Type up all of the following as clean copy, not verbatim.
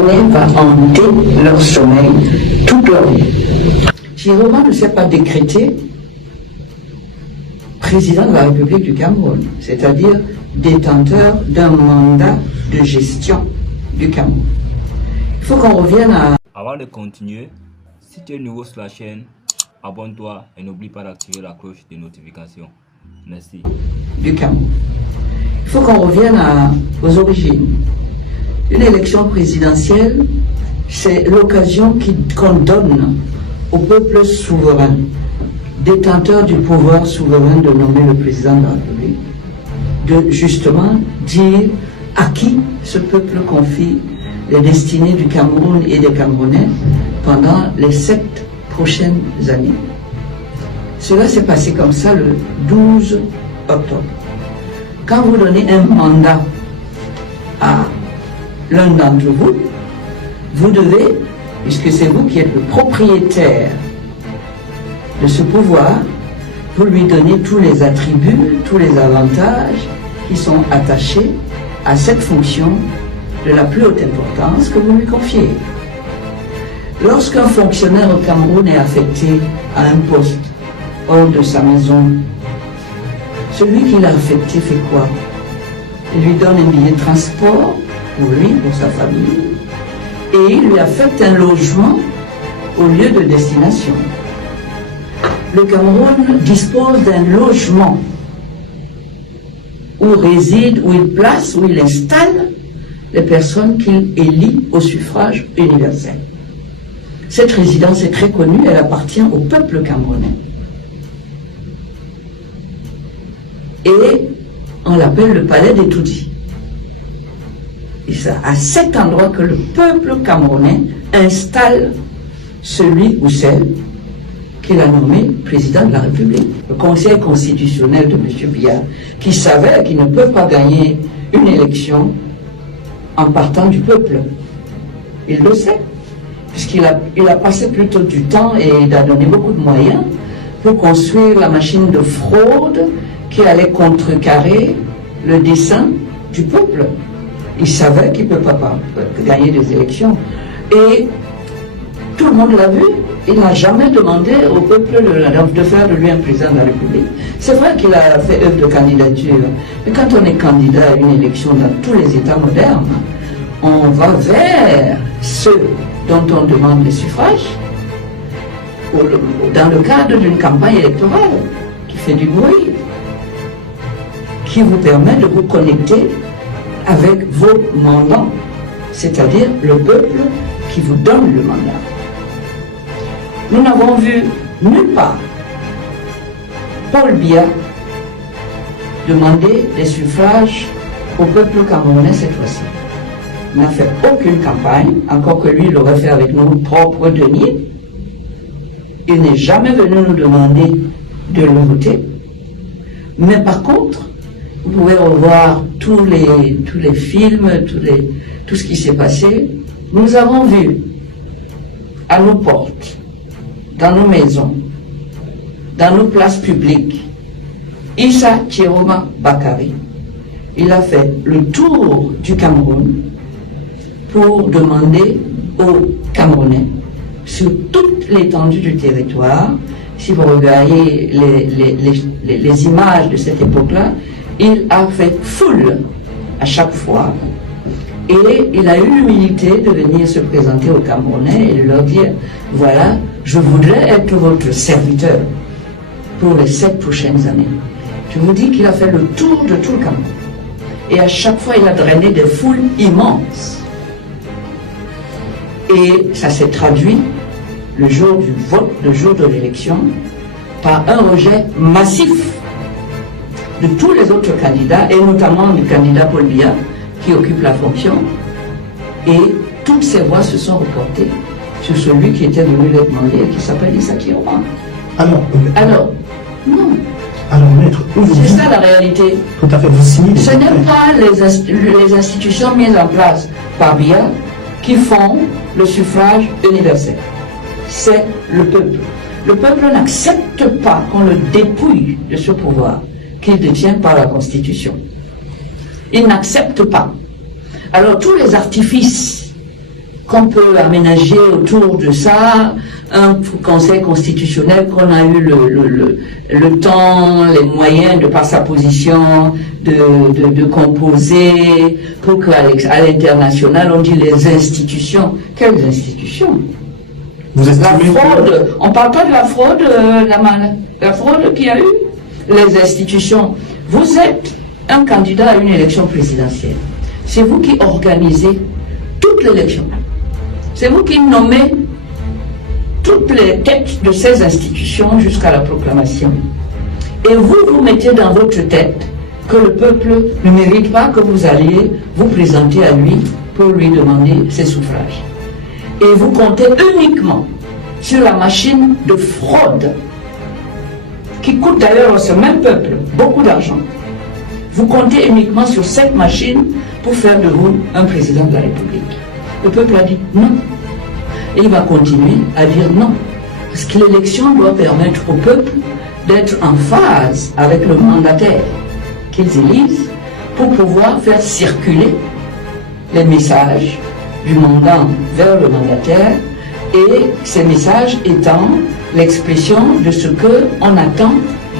l'année va hanter leur sommeil toute leur vie. Chiroma ne s'est pas décrété président de la République du Cameroun, c'est-à-dire détenteur d'un mandat de gestion du Cameroun. Il faut qu'on revienne à... Avant de continuer, si tu es nouveau sur la chaîne, abonne-toi et n'oublie pas d'activer la cloche de notification. Merci. Du Cameroun. Il faut qu'on revienne aux origines. Une élection présidentielle, c'est l'occasion qu'on donne au peuple souverain, détenteur du pouvoir souverain de nommer le président de la République, de justement dire à qui ce peuple confie les destinées du Cameroun et des Camerounais pendant les 7 prochaines années. Cela s'est passé comme ça le 12 octobre. Quand vous donnez un mandat à l'un d'entre vous, vous devez, puisque c'est vous qui êtes le propriétaire de ce pouvoir, vous lui donnez tous les attributs, tous les avantages qui sont attachés à cette fonction de la plus haute importance que vous lui confiez. Lorsqu'un fonctionnaire au Cameroun est affecté à un poste hors de sa maison, celui qui l'a affecté fait quoi? Il lui donne un billet de transport pour lui, pour sa famille, et il lui affecte un logement au lieu de destination. Le Cameroun dispose d'un logement où réside, où il place, où il installe les personnes qu'il élit au suffrage universel. Cette résidence est très connue, elle appartient au peuple camerounais. Et on l'appelle le palais des Toudis. Et c'est à cet endroit que le peuple camerounais installe celui ou celle qu'il a nommé président de la République. Le Conseil constitutionnel de M. Biya, qui savait qu'il ne peut pas gagner une élection en partant du peuple. Il le sait, puisqu'il a passé plutôt du temps et il a donné beaucoup de moyens pour construire la machine de fraude qui allait contrecarrer le dessein du peuple. Il savait qu'il ne peut pas gagner des élections. Et tout le monde l'a vu. Il n'a jamais demandé au peuple de faire de lui un président de la République. C'est vrai qu'il a fait œuvre de candidature. Mais quand on est candidat à une élection dans tous les États modernes, on va vers ceux dont on demande les suffrages dans le cadre d'une campagne électorale qui fait du bruit, qui vous permet de vous connecter avec vos mandants, c'est-à-dire le peuple qui vous donne le mandat. Nous n'avons vu nulle part Paul Biya demander des suffrages au peuple camerounais cette fois-ci. Il n'a fait aucune campagne, encore que lui il l'aurait fait avec nos propres deniers. Il n'est jamais venu nous demander de le voter. Mais par contre, vous pouvez revoir tous les films, tout ce qui s'est passé. Nous avons vu à nos portes, dans nos maisons, dans nos places publiques, Issa Chiroma Bakary. Il a fait le tour du Cameroun pour demander aux Camerounais, sur toute l'étendue du territoire, si vous regardez les images de cette époque-là, il a fait foule à chaque fois. Et il a eu l'humilité de venir se présenter aux Camerounais et de leur dire, voilà, je voudrais être votre serviteur pour les 7 prochaines années. Je vous dis qu'il a fait le tour de tout le Cameroun. Et à chaque fois, il a drainé des foules immenses. Et ça s'est traduit, le jour du vote, le jour de l'élection, par un rejet massif de tous les autres candidats, et notamment du candidat Paul Biya, qui occupe la fonction. Et toutes ces voix se sont reportées sur celui qui était venu les demander et qui s'appelle Issa Chiroma. Alors, non. Alors, maître, c'est ça la réalité. Tout à fait, vous signez. Ce n'est pas les institutions mises en place par Biya qui font le suffrage universel. C'est le peuple. Le peuple n'accepte pas qu'on le dépouille de ce pouvoir qu'il détient par la Constitution. Il n'accepte pas. Alors tous les artifices qu'on peut aménager autour de ça un conseil constitutionnel qu'on a eu le temps, les moyens de par sa position de composer pour qu'à l'international on dit les institutions. Quelles institutions? Vous estimez La fraude, on ne parle pas de la fraude, la fraude qu'il y a eu. Les institutions. Vous êtes un candidat à une élection présidentielle. C'est vous qui organisez toute l'élection. C'est vous qui nommez toutes les têtes de ces institutions jusqu'à la proclamation. Et vous vous mettez dans votre tête que le peuple ne mérite pas que vous alliez vous présenter à lui pour lui demander ses suffrages. Et vous comptez uniquement sur la machine de fraude qui coûte d'ailleurs à ce même peuple beaucoup d'argent. Vous comptez uniquement sur cette machine pour faire de vous un président de la République. Le peuple a dit non. Et il va continuer à dire non. Parce que l'élection doit permettre au peuple d'être en phase avec le mandataire qu'ils élisent pour pouvoir faire circuler les messages du mandant vers le mandataire, et ces messages étant l'expression de ce qu'on attend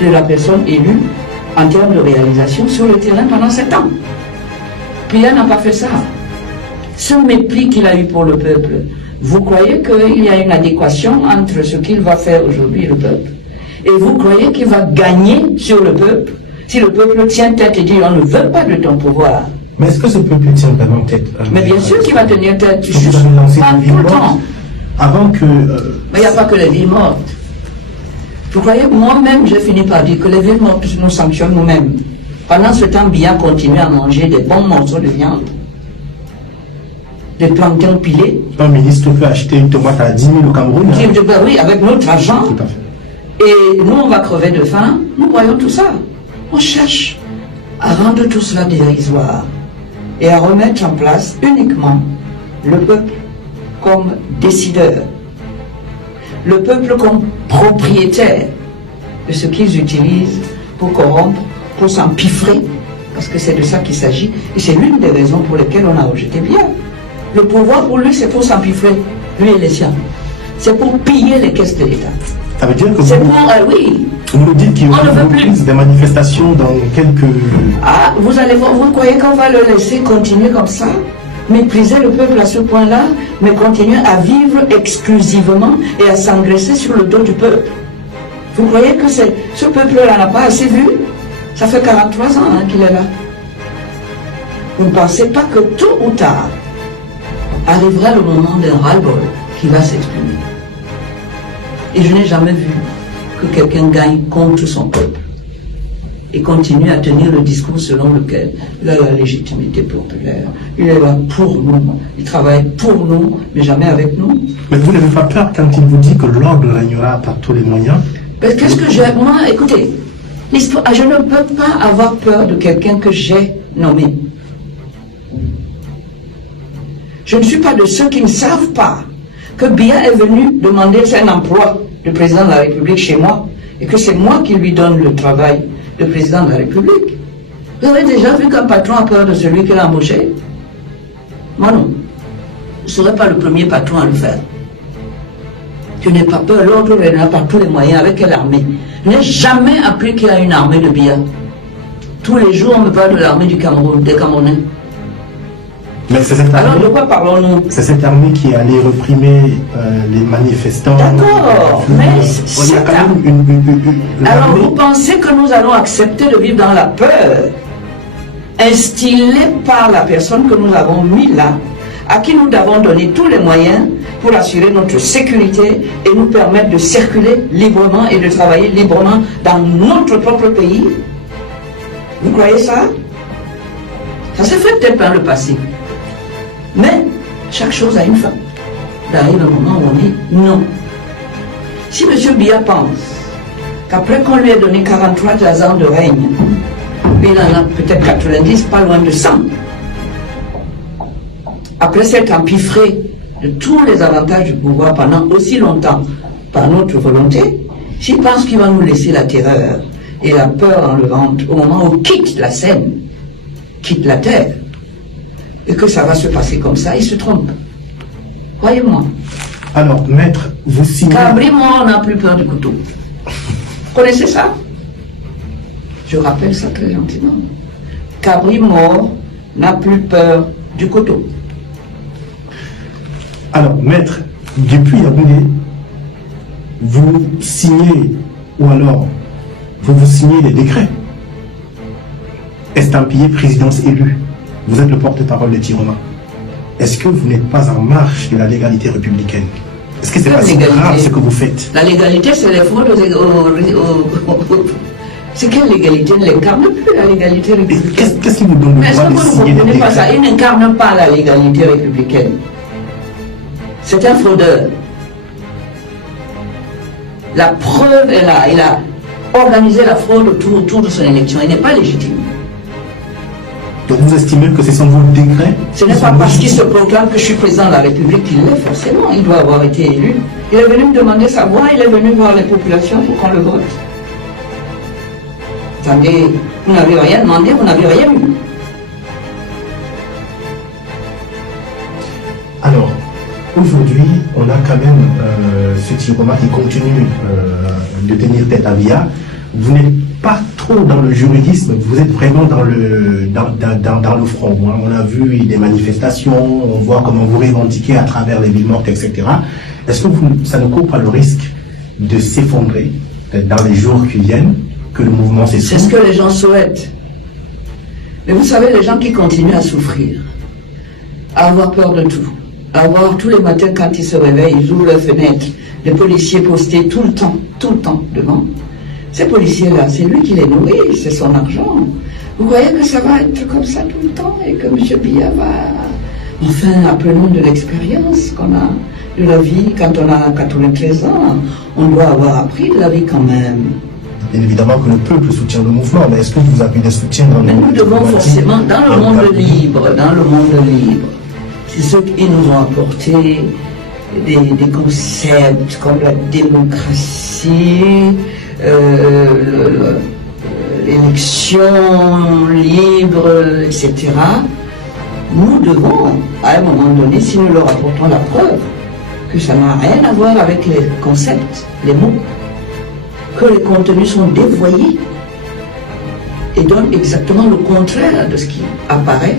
de la personne élue en termes de réalisation sur le terrain pendant 7 ans. Biya n'a pas fait ça. Ce mépris qu'il a eu pour le peuple, vous croyez qu'il y a une adéquation entre ce qu'il va faire aujourd'hui, le peuple, et vous croyez qu'il va gagner sur le peuple si le peuple tient tête et dit on ne veut pas de ton pouvoir? Mais est-ce que ce peuple tient vraiment tête? Mais bien sûr qu'il va tenir tête. Vous avez lancé Pas une tout ville le morte temps. avant que... Mais il n'y a pas que les villes mortes. Vous croyez, moi-même, j'ai fini par dire que les villes mortes nous sanctionnent nous-mêmes. Pendant ce temps, Biya continue à manger des bons morceaux de viande, des plantains pilés. Un ministre peut acheter une tomate à 10 000 au Cameroun. Oui, avec notre argent. Tout à fait. Et nous, on va crever de faim. Nous voyons tout ça. On cherche à rendre tout cela dérisoire et à remettre en place uniquement le peuple comme décideur, le peuple comme propriétaire de ce qu'ils utilisent pour corrompre, pour s'empiffrer, parce que c'est de ça qu'il s'agit, et c'est l'une des raisons pour lesquelles on a rejeté Biya. Le pouvoir pour lui, c'est pour s'empiffrer, lui et les siens. C'est pour piller les caisses de l'État. Ça veut dire que C'est vous, pour, oui. vous nous dites qu'il y On ne aura veut plus. des manifestations dans quelques... Ah, vous allez voir, vous croyez qu'on va le laisser continuer comme ça? Mépriser le peuple à ce point-là, mais continuer à vivre exclusivement et à s'engraisser sur le dos du peuple. Vous croyez que ce peuple-là n'a pas assez vu? Ça fait 43 ans qu'il est là. Vous ne pensez pas que tôt ou tard arrivera le moment d'un ras-le-bol qui va s'exprimer? Et je n'ai jamais vu que quelqu'un gagne contre son peuple et continue à tenir le discours selon lequel il a la légitimité populaire. Il est là pour nous, il travaille pour nous, mais jamais avec nous. Mais vous n'avez pas peur quand il vous dit que l'ordre régnera par tous les moyens? Mais qu'est-ce que j'ai? Moi, écoutez, je ne peux pas avoir peur de quelqu'un que j'ai nommé. Je ne suis pas de ceux qui ne savent pas que Biya est venu demander un emploi de président de la République chez moi et que c'est moi qui lui donne le travail de président de la République. Vous avez déjà vu qu'un patron a peur de celui qui l'a embauché? Moi non. Je ne serai pas le premier patron à le faire. Je n'ai pas peur, l'autre n'a pas tous les moyens. Avec quelle armée? Je n'ai jamais appris qu'il y a une armée de Biya. Tous les jours, on me parle de l'armée du Cameroun, des Camerounais. Mais c'est cette Alors armée, de quoi parlons-nous? c'est cette armée qui est allée réprimer les manifestants. D'accord, mais Il y a quand même une Alors armée. vous pensez que nous allons accepter de vivre dans la peur instillée par la personne que nous avons mis là, à qui nous avons donné tous les moyens pour assurer notre sécurité et nous permettre de circuler librement et de travailler librement dans notre propre pays? Vous croyez ça? Ça s'est fait peut-être par le passé. Mais chaque chose a une fin. Il arrive un moment où on dit non. Si M. Biya pense qu'après qu'on lui ait donné 43 ans de règne, il en a peut-être 90, pas loin de 100, après s'être empiffré de tous les avantages du pouvoir pendant aussi longtemps par notre volonté, s'il pense qu'il va nous laisser la terreur et la peur en le ventre au moment où quitte la scène, quitte la terre, et que ça va se passer comme ça, il se trompe. Croyez-moi. Alors, maître, vous signez... Cabri mort n'a plus peur du couteau. Vous connaissez ça? Je rappelle ça très gentiment. Cabri mort n'a plus peur du couteau. Alors, maître, depuis Yaoundé, vous signez, ou alors, vous signez les décrets estampillés présidence élue. Vous êtes le porte-parole de Tiroma. Est-ce que vous n'êtes pas en marche de la légalité républicaine? Est-ce que c'est pas si grave ce que vous faites? La légalité, c'est les fraudes c'est quelle légalité? Elle n'incarne plus la légalité républicaine. Qu'est-ce qui vous donne le droit de signer des décrets? Pas ça. Il n'incarne pas la légalité républicaine. C'est un fraudeur. La preuve est là. Il a organisé la fraude autour de son élection. Il n'est pas légitime. Donc vous estimez que ce sont vos décrets? Ce n'est pas parce qu'il se proclame que je suis président de la République qu'il l'est forcément. Il doit avoir été élu. Il est venu me demander sa voix, il est venu voir les populations pour qu'on le vote. Attendez, vous n'avez rien demandé, vous n'avez rien eu. Alors, aujourd'hui, on a quand même ce Tiroma qui continue de tenir tête à Biya. Vous n'êtes pas trop dans le juridisme, vous êtes vraiment dans le front. On a vu des manifestations, on voit comment vous revendiquez à travers les villes mortes, etc. Est-ce que ça ne court pas le risque de s'effondrer dans les jours qui viennent, que le mouvement s'essouffle? C'est ce que les gens souhaitent. Mais vous savez, les gens qui continuent à souffrir, à avoir peur de tout, à avoir tous les matins quand ils se réveillent, ils ouvrent leurs fenêtres, les policiers postés tout le temps devant. Ces policiers-là, c'est lui qui les nourrit, c'est son argent. Vous croyez que ça va être comme ça tout le temps et que M. Biya va... Enfin, appelons de l'expérience qu'on a de la vie quand on a 93 ans. On doit avoir appris de la vie quand même. Bien évidemment que le peuple soutient le mouvement, mais est-ce que vous avez des soutiens dans le monde? Mais nous devons forcément, dans le monde libre, c'est ceux qui nous ont apporté des concepts comme la démocratie, l'élection libre, etc. Nous devons, à un moment donné, si nous leur apportons la preuve que ça n'a rien à voir avec les concepts, les mots, que les contenus sont dévoyés et donnent exactement le contraire de ce qui apparaît,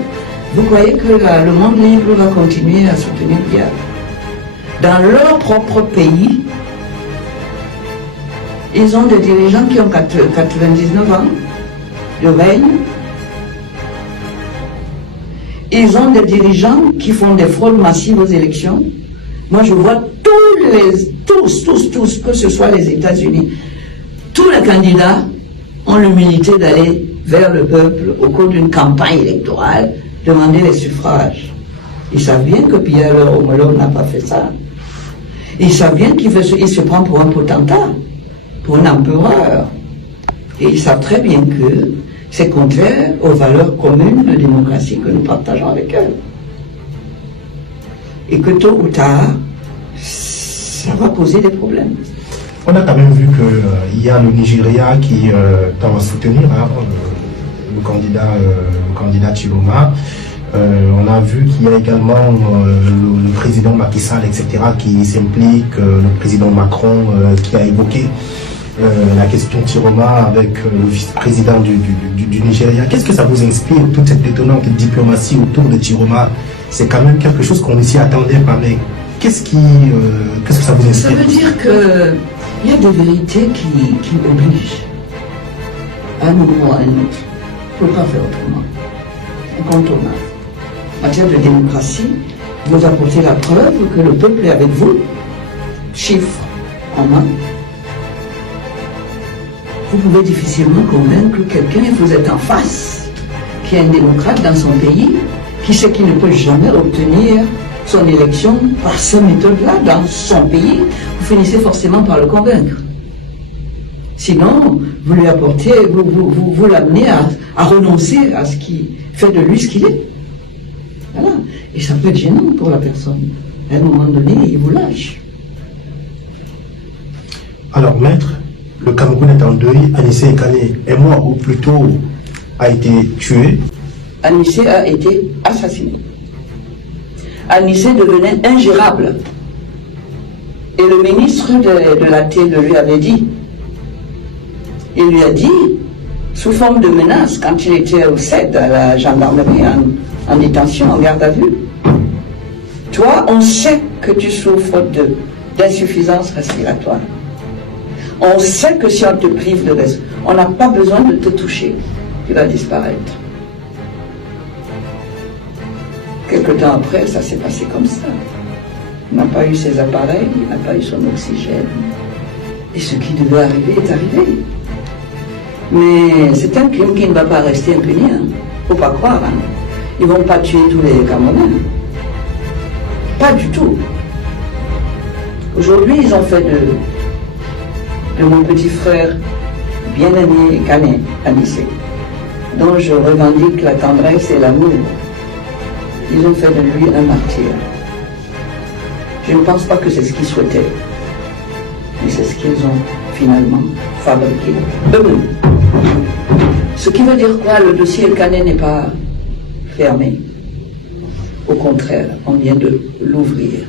vous croyez que le monde libre va continuer à soutenir Biya? Dans leur propre pays, ils ont des dirigeants qui ont 99 ans de règne. Ils ont des dirigeants qui font des fraudes massives aux élections. Moi, je vois tous, que ce soit les États-Unis, tous les candidats ont l'humilité d'aller vers le peuple au cours d'une campagne électorale, demander les suffrages. Ils savent bien que Biya, leur homologue, n'a pas fait ça. Ils savent bien qu'il se prend pour un potentat, pour un empereur. Et ils savent très bien que c'est contraire aux valeurs communes de démocratie que nous partageons avec eux. Et que tôt ou tard, ça va poser des problèmes. On a quand même vu qu'il y a le Nigeria qui tend à soutenir le candidat Tiroma. On a vu qu'il y a également le président Macky Sall, etc., qui s'implique, le président Macron qui a évoqué la question Tiroma avec le vice-président du Nigeria. Qu'est-ce que ça vous inspire, toute cette étonnante diplomatie autour de Tiroma? C'est quand même quelque chose qu'on ne s'y attendait pas, mais qu'est-ce que ça vous inspire? Ça veut dire qu'il y a des vérités qui obligent à un moment ou à un autre. Il ne faut pas faire autrement. Incontournable. En matière de démocratie, vous apportez la preuve que le peuple est avec vous, chiffre en main. Vous pouvez difficilement convaincre quelqu'un, et vous êtes en face, qui est un démocrate dans son pays, qui sait qu'il ne peut jamais obtenir son élection par ces méthodes-là dans son pays. Vous finissez forcément par le convaincre. Sinon, vous lui apportez, vous l'amenez à renoncer à ce qui fait de lui ce qu'il est. Voilà. Et ça peut être gênant pour la personne. À un moment donné, il vous lâche. Alors, maître, le Cameroun est en deuil. Anissé Ekane est mort, ou plutôt a été tué. Anissé a été assassiné. Anissé devenait ingérable. Et le ministre de la T le lui avait dit. Il lui a dit, sous forme de menace, quand il était au CED, à la gendarmerie, en détention, en garde à vue. Toi, on sait que tu souffres d'insuffisance respiratoire. On sait que si on te prive de reste, on n'a pas besoin de te toucher. Tu vas disparaître. Quelque temps après, ça s'est passé comme ça. Il n'a pas eu ses appareils, il n'a pas eu son oxygène. Et ce qui devait arriver est arrivé. Mais c'est un crime qui ne va pas rester impuni. Hein. Faut pas croire. Hein. Ils ne vont pas tuer tous les Camerounais. Pas du tout. Aujourd'hui, ils ont fait de mon petit frère bien-aimé Kané, Anissé, dont je revendique la tendresse et l'amour. Ils ont fait de lui un martyr. Je ne pense pas que c'est ce qu'ils souhaitaient, mais c'est ce qu'ils ont finalement fabriqué eux-mêmes. Ce qui veut dire quoi? Le dossier Kané n'est pas fermé. Au contraire, on vient de l'ouvrir.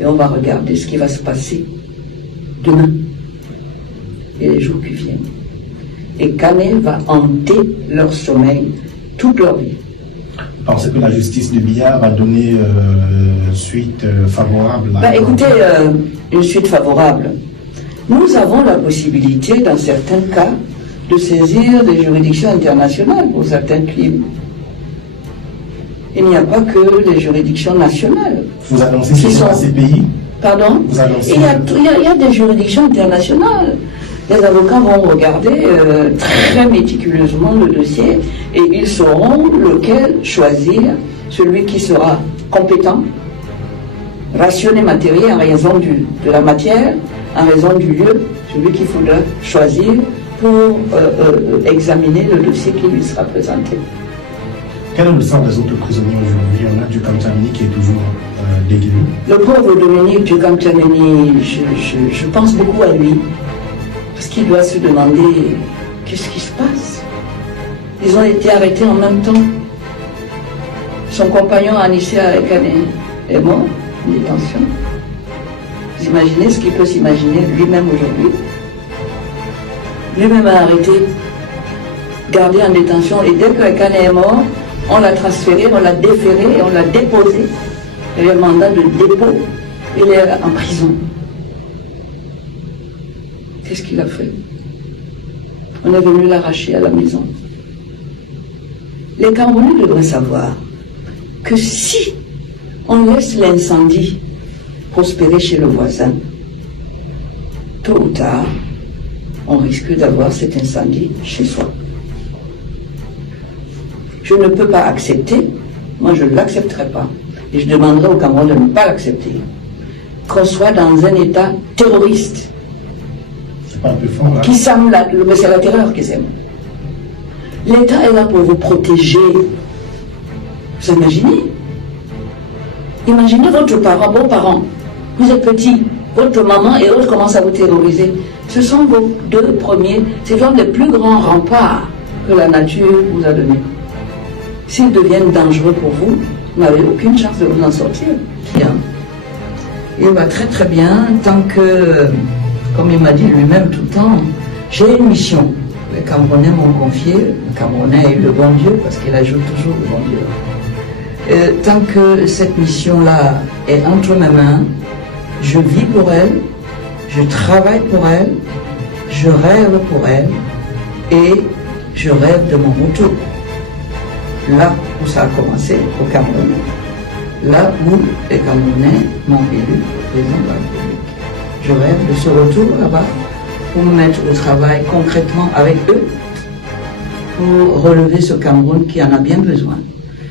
Et on va regarder ce qui va se passer demain et les jours qui viennent. Et Kané va hanter leur sommeil toute leur vie. Vous pensez que la justice de Biya va donner suite favorable à... Écoutez, une suite favorable. Nous avons la possibilité, dans certains cas, de saisir des juridictions internationales pour certains crimes. Il n'y a pas que les juridictions nationales. Vous annoncez ce qui sont à ces pays? Pardon? Vous annoncez... Il y a des juridictions internationales. Les avocats vont regarder très méticuleusement le dossier et ils sauront lequel choisir, celui qui sera compétent, rationné matériel en raison de la matière, en raison du lieu, celui qu'il faudra choisir pour examiner le dossier qui lui sera présenté. Quel est le sort des autres prisonniers aujourd'hui? On a Dukam Tchamini qui est toujours déguéri. Le pauvre Dominique Dukam Tchamini, je pense beaucoup à lui. Parce qu'il doit se demander qu'est-ce qui se passe. Ils ont été arrêtés en même temps. Son compagnon Anissé Kané est mort en détention. Vous imaginez ce qu'il peut s'imaginer lui-même aujourd'hui. Lui-même a arrêté, gardé en détention. Et dès que Kané est mort, on l'a transféré, on l'a déféré et on l'a déposé. Il y a eu un mandat de dépôt. Il est en prison. Qu'est-ce qu'il a fait? On est venu l'arracher à la maison. Les Camerounais devraient savoir que si on laisse l'incendie prospérer chez le voisin, tôt ou tard, on risque d'avoir cet incendie chez soi. Je ne peux pas accepter, moi je ne l'accepterai pas, et je demanderai au Cameroun de ne pas l'accepter, qu'on soit dans un état terroriste. Un peu fort, là. Qui sème mais c'est la terreur qui sème. L'État est là pour vous protéger. Vous imaginez? Imaginez votre parent, vos parents. Vous êtes petit, votre maman et l'autre commencent à vous terroriser. Ce sont vos deux premiers, c'est l'un des plus grands remparts que la nature vous a donné. S'ils deviennent dangereux pour vous, vous n'avez aucune chance de vous en sortir. Bien. Il va très très bien tant que... Comme il m'a dit lui-même tout le temps, j'ai une mission. Les Camerounais m'ont confié, le Camerounais a eu le bon Dieu, parce qu'il ajoute toujours le bon Dieu. Tant que cette mission-là est entre mes mains, je vis pour elle, je travaille pour elle, je rêve pour elle, et je rêve de mon retour. Là où ça a commencé, au Cameroun, là où les Camerounais m'ont élu président de la République. Je rêve de ce retour là-bas pour me mettre au travail concrètement avec eux pour relever ce Cameroun qui en a bien besoin.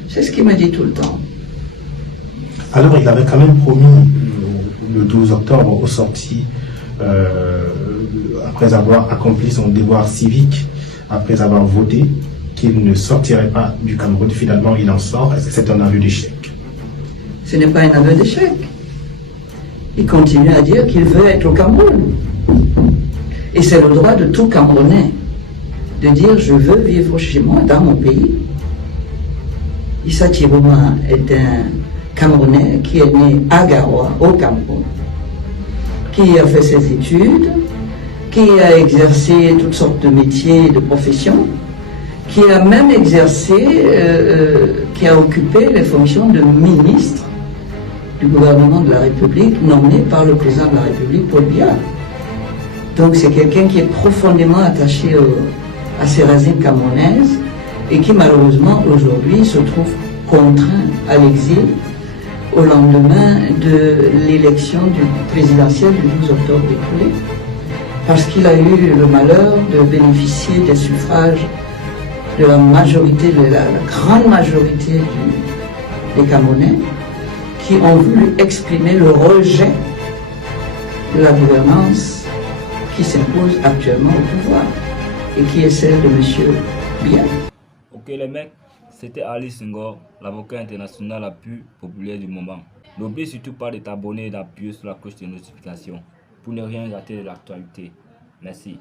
C'est ce qu'il me dit tout le temps. Alors il avait quand même promis le 12 octobre aux sorties, après avoir accompli son devoir civique, après avoir voté, qu'il ne sortirait pas du Cameroun. Finalement il en sort. Est-ce que c'est un aveu d'échec? Ce n'est pas un aveu d'échec. Il continue à dire qu'il veut être au Cameroun. Et c'est le droit de tout Camerounais de dire je veux vivre chez moi, dans mon pays. Issa Thirouma est un Camerounais qui est né à Garoua, au Cameroun, qui a fait ses études, qui a exercé toutes sortes de métiers et de professions, qui a même exercé, qui a occupé les fonctions de ministre du gouvernement de la République, nommé par le président de la République, Paul Biya. Donc c'est quelqu'un qui est profondément attaché à ses racines camerounaises et qui malheureusement aujourd'hui se trouve contraint à l'exil au lendemain de l'élection présidentielle du 12 octobre écoulé, parce qu'il a eu le malheur de bénéficier des suffrages de la majorité, de la grande majorité des Camerounais, qui ont voulu exprimer le rejet de la gouvernance qui s'impose actuellement au pouvoir et qui est celle de M. Biya. Ok les mecs, c'était Ali Senghor, l'avocat international le plus populaire du moment. N'oublie surtout pas de t'abonner et d'appuyer sur la cloche de notification pour ne rien rater de l'actualité. Merci.